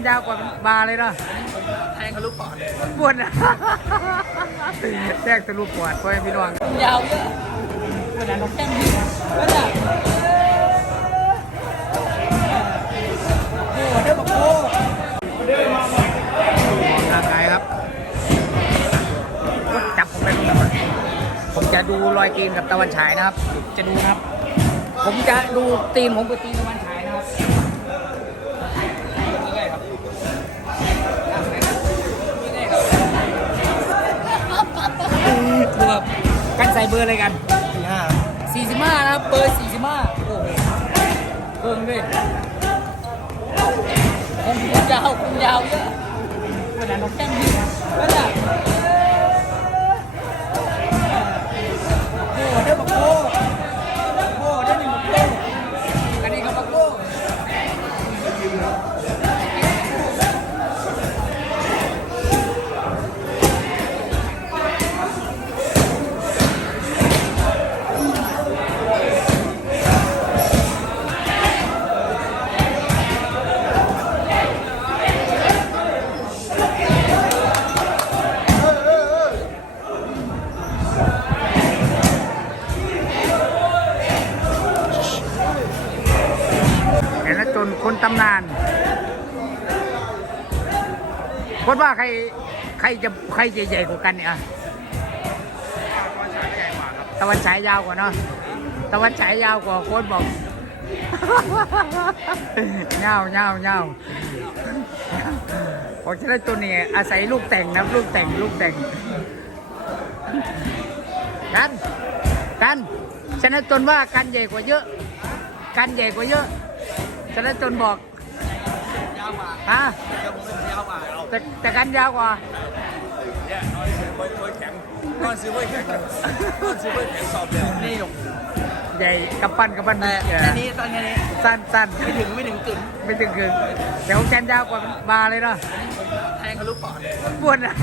นยาวกว่าบาเลยเนาะแทงทะลุปอดปวดนะแทรกทะลุปอดพ่อแม่พี่น้องยาวเยอะเวลาน้องแก้มดีก็จะโอ้เดี๋ยวบอกโอ้ออกร่างกายครับจับผมไปตรงไหนนผมจะดูรอยตีนกับตะวันฉายนะครับ จะดูนะครับ ผมจะดูตีนผมกับตีนตะวันฉายนะครับ เบอร์อะไรกันสี่ห้า45นะครับเบอร์45โอ้โหเพิ่งด้วยคงยาวคงยาวเยอะเวลาน้องแก้มดีก็จะ นคนตำนานคนว่าใครใครจะใครจะใหญ่กว่ากันเนี่ยอะตะวันฉายยาวกว่าเนาะตะวันฉายยาวกว่าโค้ชบอกเงาเงาเงาของชนะตัวนี้อาศัยลูกแต่งนะลูกแต่งลูกแต่ง กัน กันชนะตนว่ากันใหญ่กว่าเยอะ กันใหญ่กว่าเยอะ ชนะตนบอกยาวกว่าฮะเดี๋ยวผมเป็นยาวกว่าเอาแต่แต่กันยาวกว่าเนี่ยน้อยซื้อเว้ยเว้ยแข็งก้อนซื้อเว้ยแข็งก้อนซื้อเว้ยแข็งสอบเดียวนี่หยกใหญ่กับปั้นกับปั้นแต่เอ่อแค่นี้ตอนแค่นี้สั้นสั้นไม่ถึงไม่ถึงกึ่งไม่ถึงคือแต่ของแกนยาวกว่าบาเลยเนาะแทงทะลุปอดปวดนะ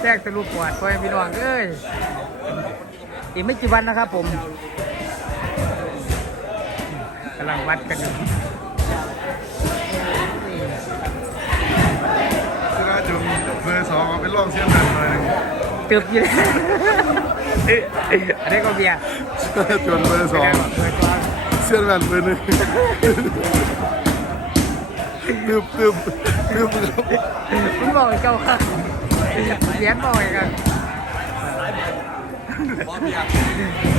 แทรกทะลุปอดพ่อแม่พี่น้องเอ้ยอีกไม่กี่วันนะครับผม กำลังวัดกันอยู่ชนะจนเบอร์สองเอาเป็นรองเสี้ยนหนักเลยตึบอยู่เลยอันนี้ก็เบียร์ชนะจนเบอร์สองเสี้ยนแมนเบอร์หนึ่งตึบตึบตึบครับคุณบอกให้เจ้าค่ะเสียนบอกให้กันบอลเบียร์